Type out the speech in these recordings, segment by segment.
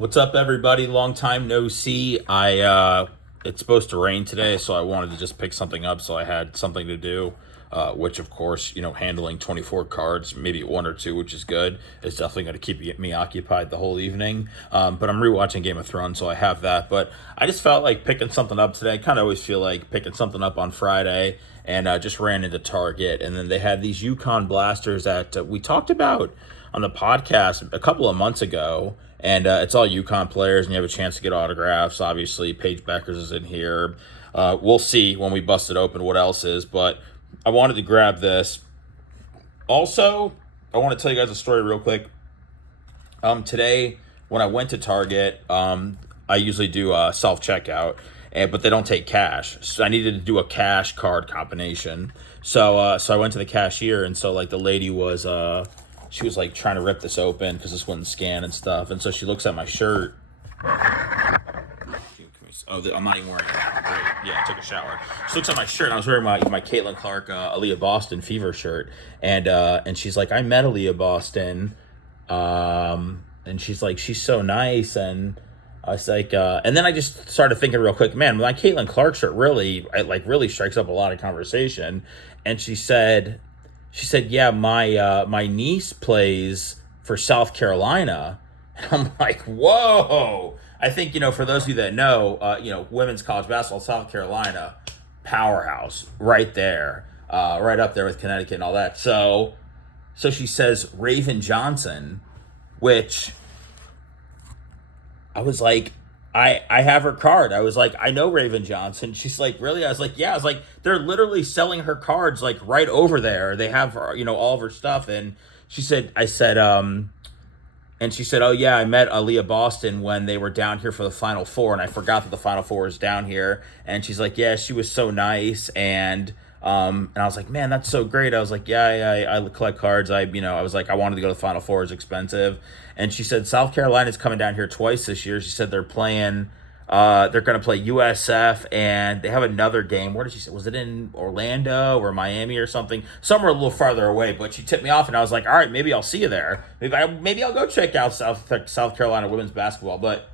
What's up, everybody? Long time no see. It's supposed to rain today, so I wanted to just pick something up, so I had something to do. Which, of course, handling 24 cards, maybe one or two, which is good, is definitely going to keep me occupied the whole evening. But I'm rewatching Game of Thrones, so I have that. But I just felt like picking something up today. I kind of always feel like picking something up on Friday, and just ran into Target, and then they had these Yukon blasters that we talked about on the podcast a couple of months ago. And it's all Yukon players, and you have a chance to get autographs. Obviously, Paige Beckers is in here. We'll see when we bust it open what else is, but I wanted to grab this. Also, I want to tell you guys a story real quick. Today, when I went to Target, I usually do self-checkout, but they don't take cash. So I needed to do a cash card combination. So I went to the cashier, and so like the lady was she was like trying to rip this open because this wouldn't scan and stuff. And so she looks at my shirt. I'm not even wearing it. Great. Yeah, I took a shower. She looks at my shirt, and I was wearing my Caitlin Clark Aaliyah Boston Fever shirt. And she's like, I met Aaliyah Boston. And she's like, she's so nice. And I was like, and then I just started thinking real quick, man, my Caitlin Clark shirt really strikes up a lot of conversation. And she said, yeah, my niece plays for South Carolina. And I'm like, whoa. I think, for those of you that know, women's college basketball, South Carolina, powerhouse right there, right up there with Connecticut and all that. So she says Raven Johnson, which I was like, I have her card. I was like, I know Raven Johnson. She's like, really? I was like, yeah. I was like, they're literally selling her cards like right over there. They have, all of her stuff. And she said, and she said, oh yeah, I met Aaliyah Boston when they were down here for the Final Four, and I forgot that the Final Four is down here. And she's like, yeah, she was so nice. And I was like, man, that's so great. I was like, yeah, I collect cards. I was like, I wanted to go to the Final Four. It's expensive. And she said, South Carolina's coming down here twice this year. She said they're playing, they're going to play USF, and they have another game. Where did she say? Was it in Orlando or Miami or something? Somewhere a little farther away. But she tipped me off, and I was like, all right, maybe I'll see you there. Maybe I'll go check out South Carolina women's basketball. But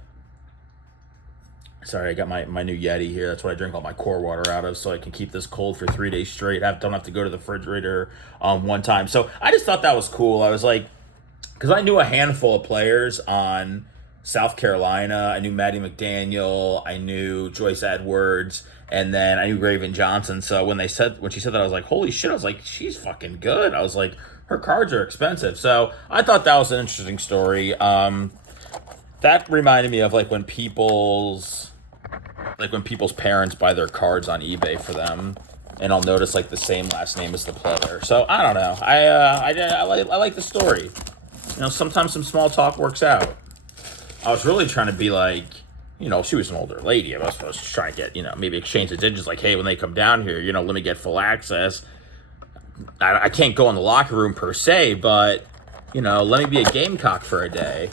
sorry, I got my new Yeti here. That's what I drink all my core water out of, so I can keep this cold for 3 days straight. Don't have to go to the refrigerator one time. So I just thought that was cool. I was like, because I knew a handful of players on South Carolina. I knew Maddie McDaniel. I knew Joyce Edwards. And then I knew Raven Johnson. So when she said that, I was like, holy shit. I was like, she's fucking good. I was like, her cards are expensive. So I thought that was an interesting story. That reminded me of when people's parents buy their cards on eBay for them, and I'll notice the same last name as the player. So I don't know. I like the story. Sometimes some small talk works out. I was really trying to be she was an older lady. I was supposed to try and get, maybe exchange the digits. Like, hey, when they come down here, let me get full access. I can't go in the locker room per se, but, let me be a Gamecock for a day.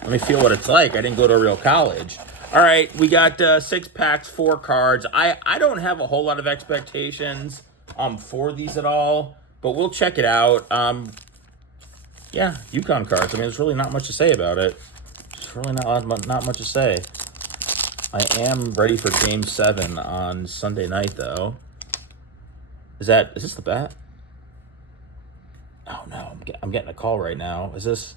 Let me feel what it's like. I didn't go to a real college. All right, we got 6 packs, 4 cards. I don't have a whole lot of expectations for these at all, but we'll check it out. Yeah, Yukon cards. I mean, there's really not much to say about it. There's really not much to say. I am ready for Game 7 on Sunday night, though. Is this the bat? Oh, no. I'm getting a call right now. Is this?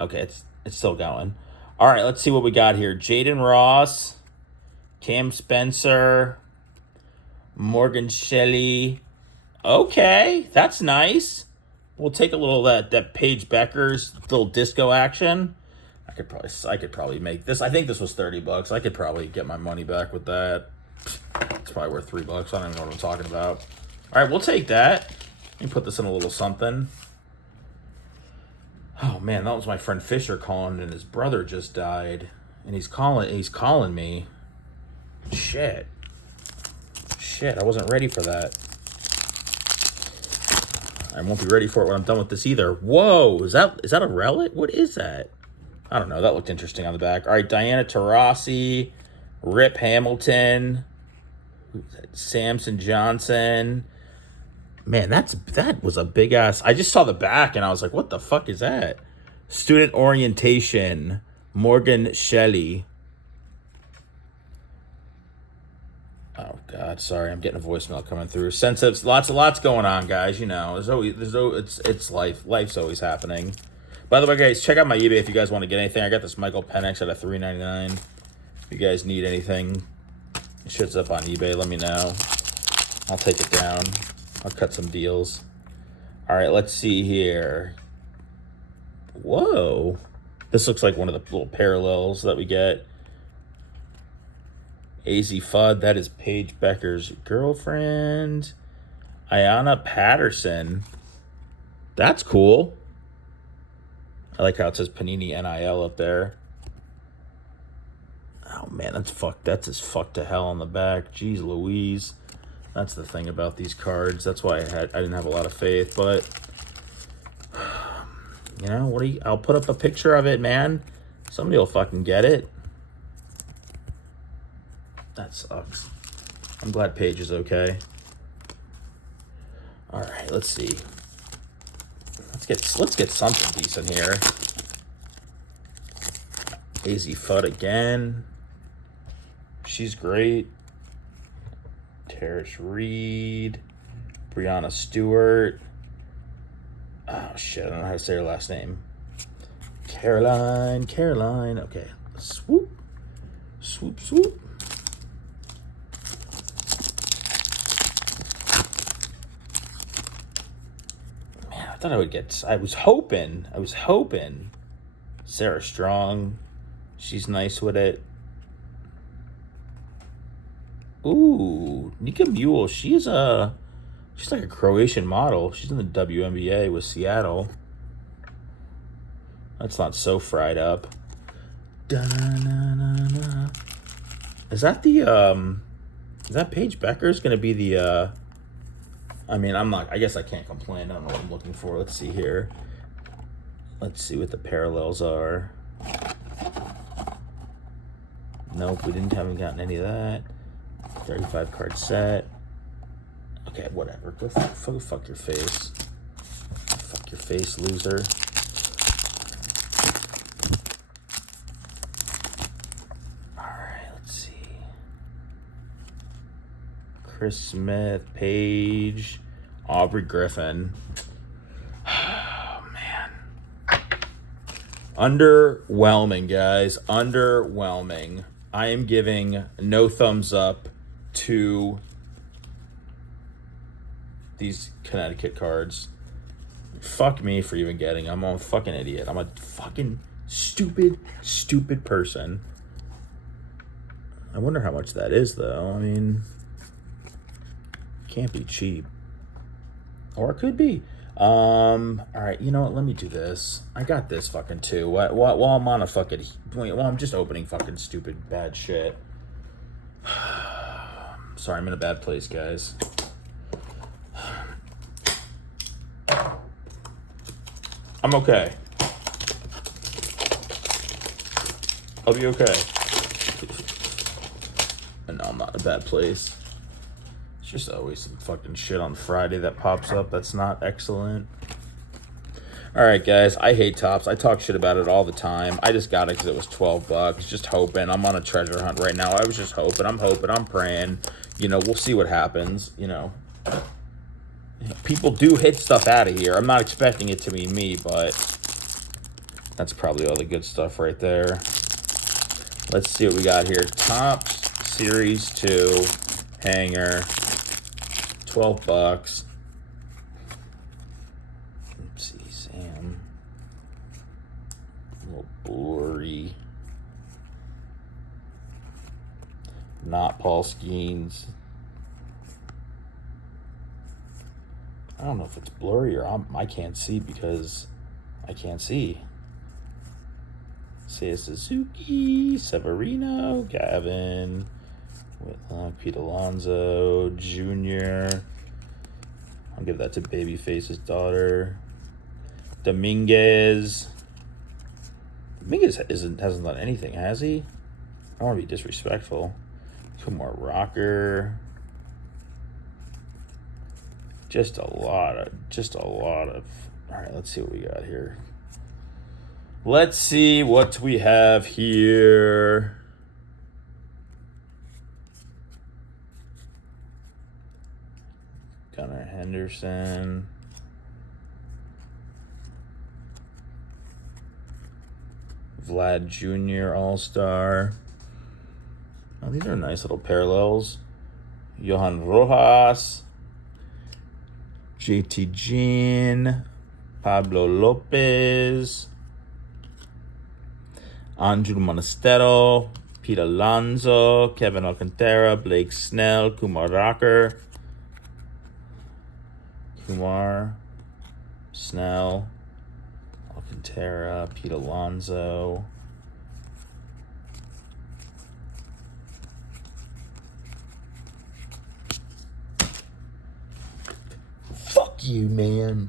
Okay, it's still going. All right, let's see what we got here. Jaden Ross, Cam Spencer, Morgan Shelley. Okay, that's nice. We'll take a little that Paige Beckers little disco action. I could probably make this. I think this was $30. I could probably get my money back with that. It's probably worth $3. I don't even know what I'm talking about. All right, we'll take that. Let me put this in a little something. Oh man, that was my friend Fisher calling, and his brother just died, and he's calling me. Shit, I wasn't ready for that. I won't be ready for it when I'm done with this either. Whoa, is that a relic? What is that? I don't know. That looked interesting on the back. All right, Diana Taurasi, Rip Hamilton, Samson Johnson. Man, that was a big ass. I just saw the back and I was like, what the fuck is that? Student orientation, Morgan Shelley. Oh God, sorry, I'm getting a voicemail coming through. Sensitive, lots going on, guys. You know, it's life. Life's always happening. By the way, guys, check out my eBay if you guys want to get anything. I got this Michael Penix at a $3.99. If you guys need anything, shit's up on eBay. Let me know. I'll take it down. I'll cut some deals. All right, let's see here. Whoa, this looks like one of the little parallels that we get. AZ Fudd, that is Paige Becker's girlfriend. Ayanna Patterson. That's cool. I like how it says Panini NIL up there. Oh man, that's as fucked to hell on the back. Jeez Louise. That's the thing about these cards. That's why I didn't have a lot of faith, but you know, I'll put up a picture of it, man. Somebody will fucking get it. That sucks. I'm glad Paige is okay. All right, let's see. Let's get something decent here. AZ Fudd again. She's great. Terrace Reed. Brianna Stewart. Oh shit, I don't know how to say her last name. Caroline. Okay. Swoop. I thought I would get. I was hoping. Sarah Strong. She's nice with it. Ooh, Nika Mule. She's like a Croatian model. She's in the WNBA with Seattle. That's not so fried up. Da-na-na-na. Is that Paige Becker's gonna be the I mean, I guess I can't complain. I don't know what I'm looking for. Let's see here. Let's see what the parallels are. Nope, haven't gotten any of that. 35 card set. Okay, whatever. Go fuck your face. Fuck your face, loser. Alright, let's see. Chris Smith, Paige, Aubrey Griffin. Oh, man. Underwhelming, guys. Underwhelming. I am giving no thumbs up to these Connecticut cards. Fuck me for even getting them. I'm a fucking idiot. I'm a fucking stupid person. I wonder how much that is, though. I mean, can't be cheap. Or it could be. All right, you know what? Let me do this. I got this fucking too. While I'm on a fucking... While I'm just opening fucking stupid bad shit. Sorry, I'm in a bad place, guys. I'm okay. I'll be okay. And no, I'm not in a bad place. It's just always some fucking shit on Friday that pops up that's not excellent. Alright, guys, I hate Topps. I talk shit about it all the time. I just got it because it was $12. Just hoping. I'm on a treasure hunt right now. I was just hoping. I'm praying. You know, we'll see what happens. You know, people do hit stuff out of here. I'm not expecting it to be me, but that's probably all the good stuff right there. Let's see what we got here. Topps Series 2 hanger. $12. Let's see, Sam. A little blurry. Not Paul Skeens. I don't know if it's blurry or I can't see because I can't see. Seiya Suzuki, Severino, Gavin, Whitlock, Pete Alonso, Jr. I'll give that to Babyface's daughter. Dominguez. Dominguez hasn't done anything, has he? I don't want to be disrespectful. Kumar Rocker. Just a lot of. All right, let's see what we got here. Let's see what we have here. Gunnar Henderson. Vlad Jr. All-Star. Oh, these are nice little parallels. Johan Rojas. JT Jean. Pablo Lopez. Andrew Monastero. Pete Alonso. Kevin Alcantara. Blake Snell. Kumar Rocker. Kumar. Snell. Alcantara. Pete Alonso. Fuck you, man.